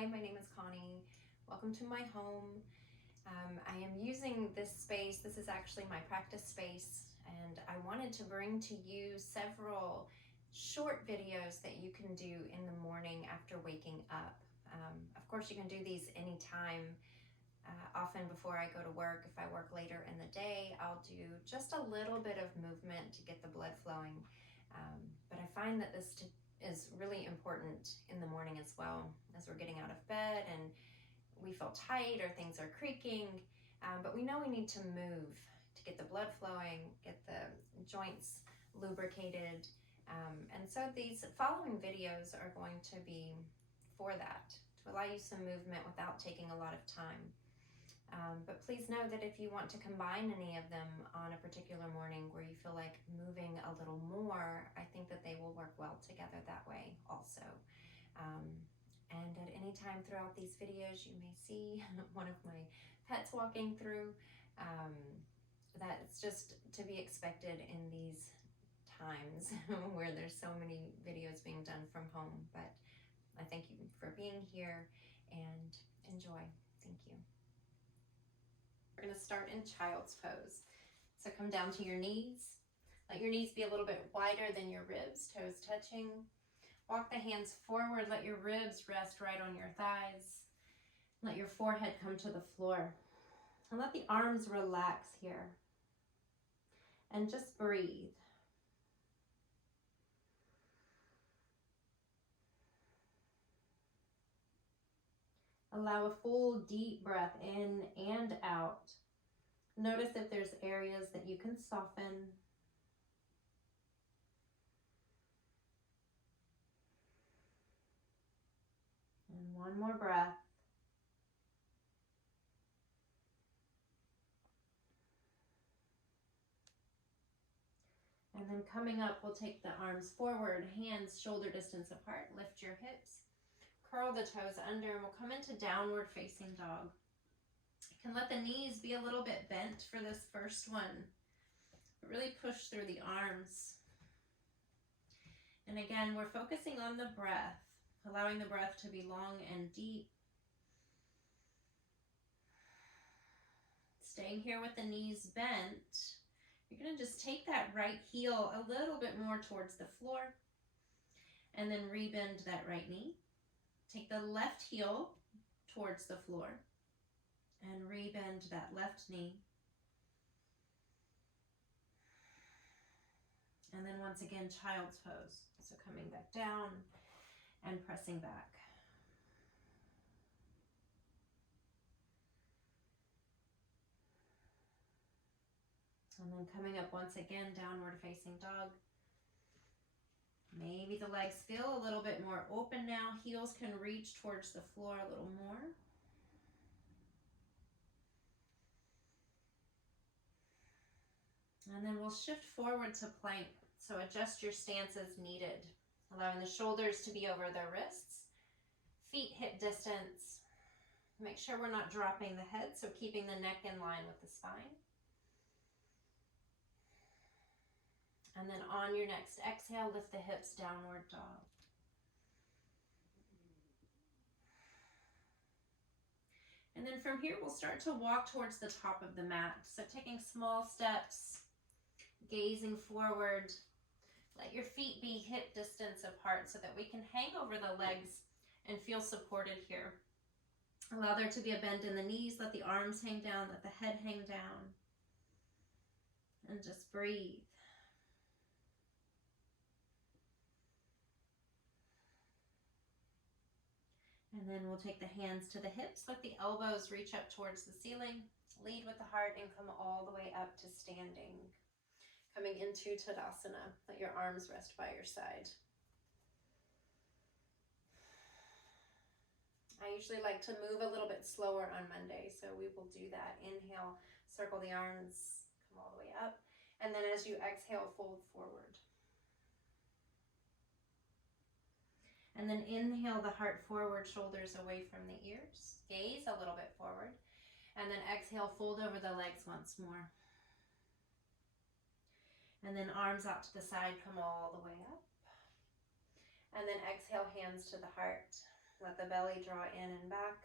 Hi, my name is Connie. Welcome to my home. I am using this space. This is actually my practice space, and I wanted to bring to you several short videos that you can do in the morning after waking up. Of course, you can do these anytime. Often before I go to work, if I work later in the day, I'll do just a little bit of movement to get the blood flowing. But I find that this is really important in the morning as well, as we're getting out of bed and we feel tight or things are creaking, but we know we need to move to get the blood flowing, get the joints lubricated. And so these following videos are going to be for that, to allow you some movement without taking a lot of time. But please know that if you want to combine any of them on a particular morning where you feel like moving a little more, I think that they will work well together that way also. And at any time throughout these videos, you may see one of my pets walking through. That's just to be expected in these times where there's so many videos being done from home. But I thank you for being here and enjoy. Thank you. We're going to start in child's pose. So come down to your knees. Let your knees be a little bit wider than your ribs, toes touching. Walk the hands forward. Let your ribs rest right on your thighs. Let your forehead come to the floor. And let the arms relax here. And just breathe. Allow a full deep breath in and out. Notice if there's areas that you can soften. And one more breath. And then coming up, we'll take the arms forward, hands shoulder distance apart. Lift your hips, curl the toes under, and we'll come into downward facing dog. You can let the knees be a little bit bent for this first one. Really push through the arms. And again, we're focusing on the breath, allowing the breath to be long and deep. Staying here with the knees bent. You're going to just take that right heel a little bit more towards the floor and then rebend that right knee. Take the left heel towards the floor and rebend that left knee. And then once again, child's pose. So coming back down and pressing back. And then coming up once again, downward facing dog. Maybe the legs feel a little bit more open now. Heels can reach towards the floor a little more. And then we'll shift forward to plank. So adjust your stance as needed, allowing the shoulders to be over the wrists, feet hip distance. Make sure we're not dropping the head, so keeping the neck in line with the spine. And then on your next exhale, lift the hips, downward dog. And then from here, we'll start to walk towards the top of the mat. So taking small steps, gazing forward. Let your feet be hip distance apart so that we can hang over the legs and feel supported here. Allow there to be a bend in the knees. Let the arms hang down. Let the head hang down. And just breathe. And then we'll take the hands to the hips. Let the elbows reach up towards the ceiling. Lead with the heart and come all the way up to standing. Coming into Tadasana. Let your arms rest by your side. I usually like to move a little bit slower on Monday, so we will do that. Inhale, circle the arms, come all the way up. And then as you exhale, fold forward. And then inhale the heart forward, shoulders away from the ears. Gaze a little bit forward. And then exhale, fold over the legs once more. And then arms out to the side, come all the way up. And then exhale, hands to the heart. Let the belly draw in and back.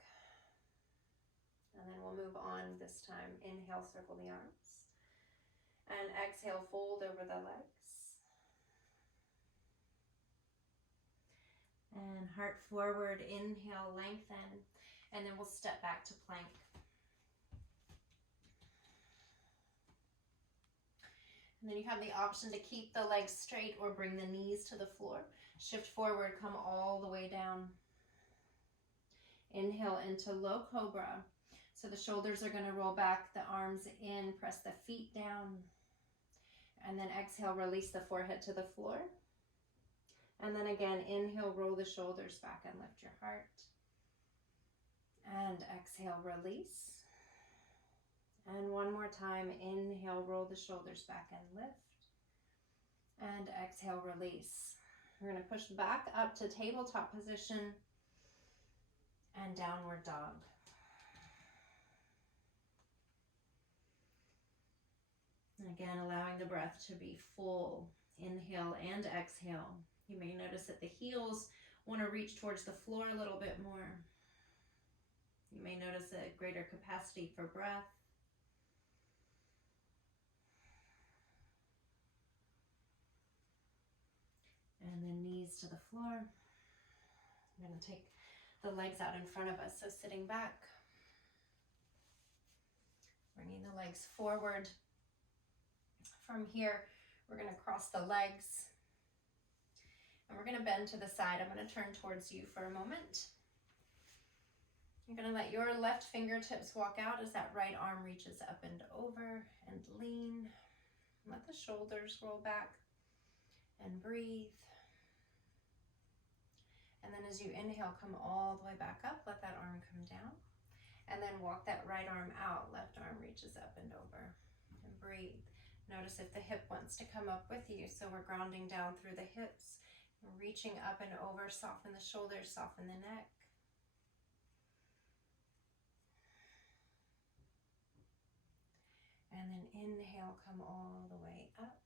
And then we'll move on this time. Inhale, circle the arms. And exhale, fold over the legs. And heart forward, inhale, lengthen. And then we'll step back to plank. And then you have the option to keep the legs straight or bring the knees to the floor. Shift forward, come all the way down. Inhale into low cobra. So the shoulders are going to roll back, the arms in, press the feet down. And then exhale, release the forehead to the floor. And then again, inhale, roll the shoulders back and lift your heart. And exhale, release. And one more time, inhale, roll the shoulders back and lift. And exhale, release. We're going to push back up to tabletop position and downward dog. And again, allowing the breath to be full. Inhale and exhale. You may notice that the heels want to reach towards the floor a little bit more. You may notice a greater capacity for breath. And then knees to the floor. I'm going to take the legs out in front of us, so sitting back. Bringing the legs forward. From here, we're going to cross the legs. And we're going to bend to the side. I'm going to turn towards you for a moment. You're going to let your left fingertips walk out as that right arm reaches up and over and lean. Let the shoulders roll back and breathe. And then as you inhale, come all the way back up. Let that arm come down. And then walk that right arm out. Left arm reaches up and over. And breathe. Notice if the hip wants to come up with you. So we're grounding down through the hips. Reaching up and over. Soften the shoulders. Soften the neck. And then inhale, come all the way up.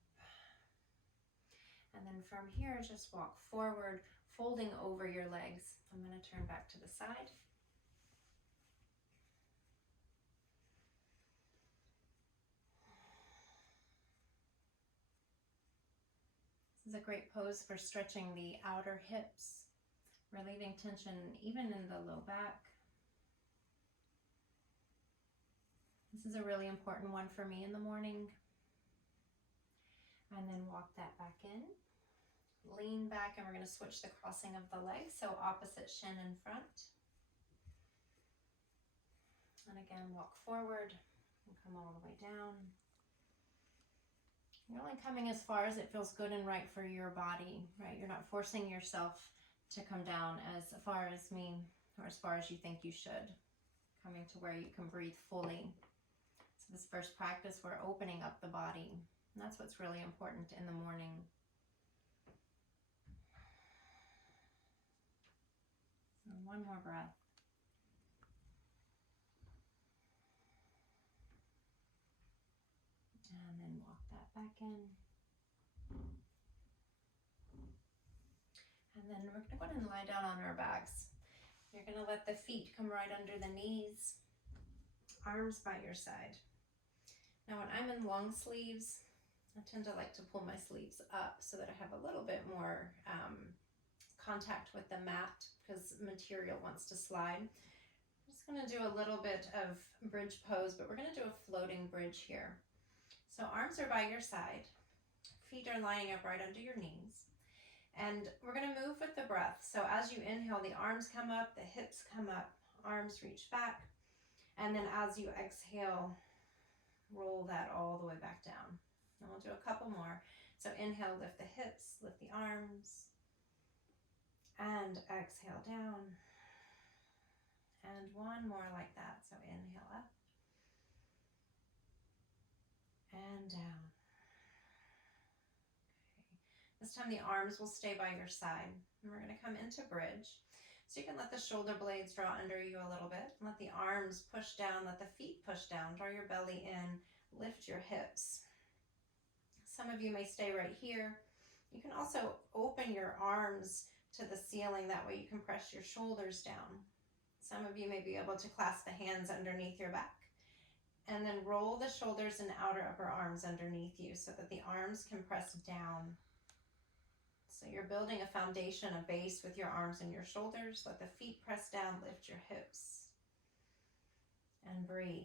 And then from here, just walk forward, folding over your legs. I'm going to turn back to the side. This is a great pose for stretching the outer hips, relieving tension even in the low back. This is a really important one for me in the morning. And then walk that back in. Lean back, and we're going to switch the crossing of the legs, so opposite shin in front. And again, walk forward and come all the way down. You're only coming as far as it feels good and right for your body, right? You're not forcing yourself to come down as far as me or as far as you think you should. Coming to where you can breathe fully. So this first practice, we're opening up the body. And that's what's really important in the morning. And one more breath. And then walk that back in. And then we're going to go ahead and lie down on our backs. You're going to let the feet come right under the knees. Arms by your side. Now when I'm in long sleeves, I tend to like to pull my sleeves up so that I have a little bit more contact with the mat because material wants to slide. I'm just going to do a little bit of bridge pose, but we're going to do a floating bridge here. So arms are by your side, feet are lining up right under your knees, and we're going to move with the breath. So as you inhale, the arms come up, the hips come up, arms reach back, and then as you exhale, roll that all the way back down. And we'll do a couple more. So inhale, lift the hips, lift the arms, and exhale down. And one more like that. So inhale up and down. Okay. This time the arms will stay by your side. And we're going to come into bridge. So you can let the shoulder blades draw under you a little bit. Let the arms push down, let the feet push down. Draw your belly in, lift your hips. Some of you may stay right here. You can also open your arms to the ceiling. That way you can press your shoulders down. Some of you may be able to clasp the hands underneath your back. And then roll the shoulders and outer upper arms underneath you so that the arms can press down. So you're building a foundation, a base with your arms and your shoulders. Let the feet press down, lift your hips. And breathe.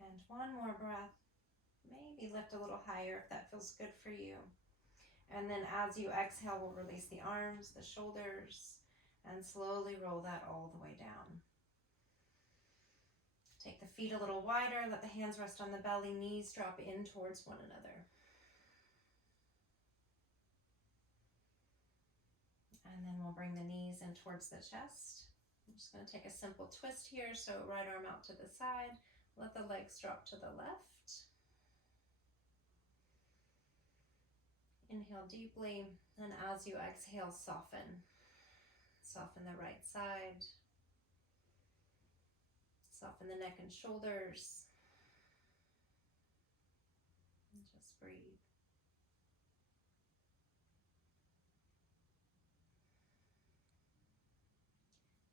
And one more breath. Maybe lift a little higher if that feels good for you. And then as you exhale, we'll release the arms, the shoulders, and slowly roll that all the way down. Take the feet a little wider, let the hands rest on the belly, knees drop in towards one another. And then we'll bring the knees in towards the chest. I'm just going to take a simple twist here, so right arm out to the side, let the legs drop to the left. Inhale deeply, and as you exhale, soften. Soften the right side. Soften the neck and shoulders. And just breathe.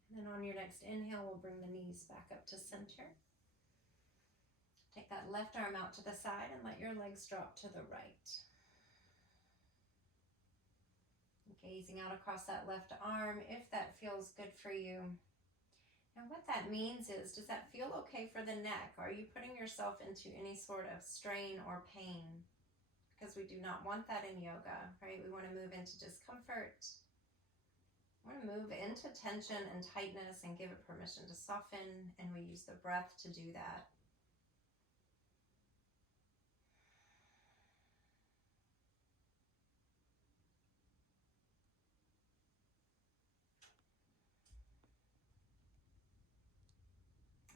And then on your next inhale, we'll bring the knees back up to center. Take that left arm out to the side and let your legs drop to the right. Gazing out across that left arm, if that feels good for you. And what that means is, does that feel okay for the neck? Are you putting yourself into any sort of strain or pain? Because we do not want that in yoga, right? We want to move into discomfort. We want to move into tension and tightness and give it permission to soften, and we use the breath to do that.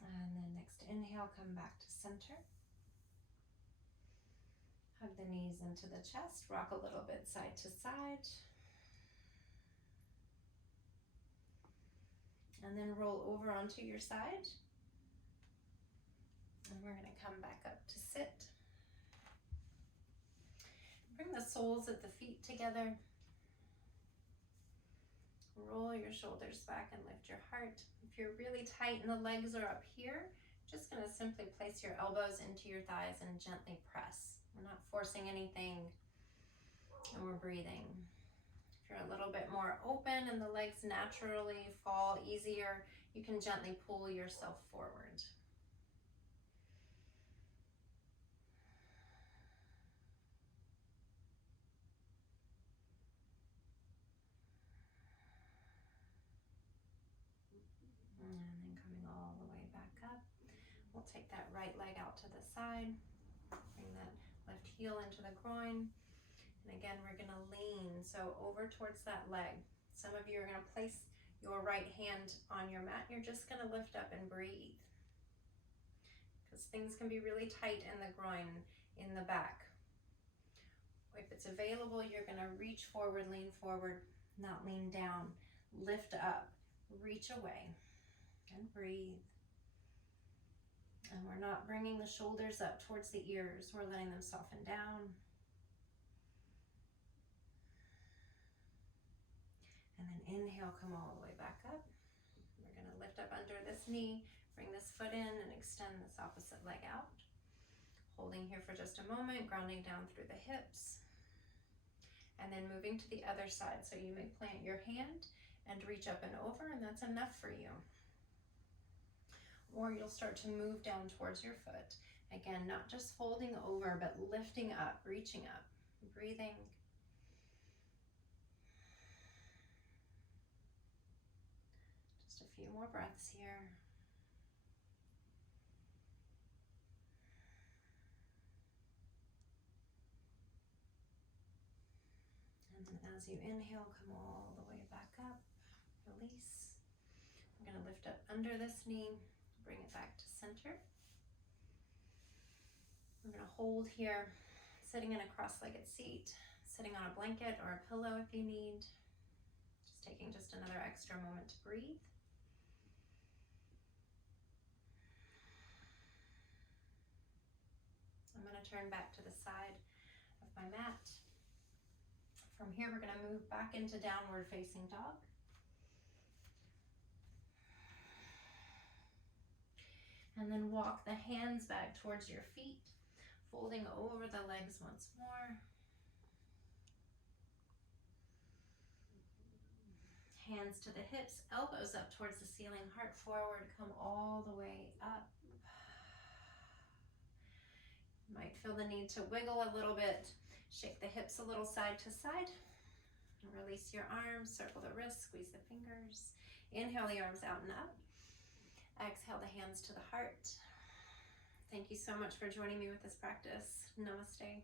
And then next inhale, come back to center. Hug the knees into the chest, rock a little bit side to side. And then roll over onto your side. And we're going to come back up to sit. Bring the soles of the feet together. Roll your shoulders back and lift your heart. If you're really tight and the legs are up here, just going to simply place your elbows into your thighs and gently press. We're not forcing anything, and we're breathing. If you're a little bit more open and the legs naturally fall easier, you can gently pull yourself forward. And then coming all the way back up. We'll take that right leg out to the side. Bring that left heel into the groin. And again, we're going to lean, so over towards that leg. Some of you are going to place your right hand on your mat. You're just going to lift up and breathe. Because things can be really tight in the groin, in the back. If it's available, you're going to reach forward, not lean down. Lift up, reach away, and breathe. And we're not bringing the shoulders up towards the ears. We're letting them soften down. And then inhale, come all the way back up. We're going to lift up under this knee, bring this foot in and extend this opposite leg out. Holding here for just a moment, grounding down through the hips. And then moving to the other side. So you may plant your hand and reach up and over, and that's enough for you. Or you'll start to move down towards your foot. Again, not just folding over, but lifting up, reaching up, breathing. Just a few more breaths here. And then as you inhale, come all the way back up, release. We're going to lift up under this knee, bring it back to center. We're going to hold here, sitting in a cross-legged seat, sitting on a blanket or a pillow if you need. Just taking just another extra moment to breathe. turn back to the side of my mat. From here, we're gonna move back into downward facing dog. And then walk the hands back towards your feet, folding over the legs once more. Hands to the hips, elbows up towards the ceiling, heart forward, come all the way up. You might feel the need to wiggle a little bit, shake the hips a little side to side. And release your arms, circle the wrists, squeeze the fingers. Inhale the arms out and up. Exhale the hands to the heart. Thank you so much for joining me with this practice. Namaste.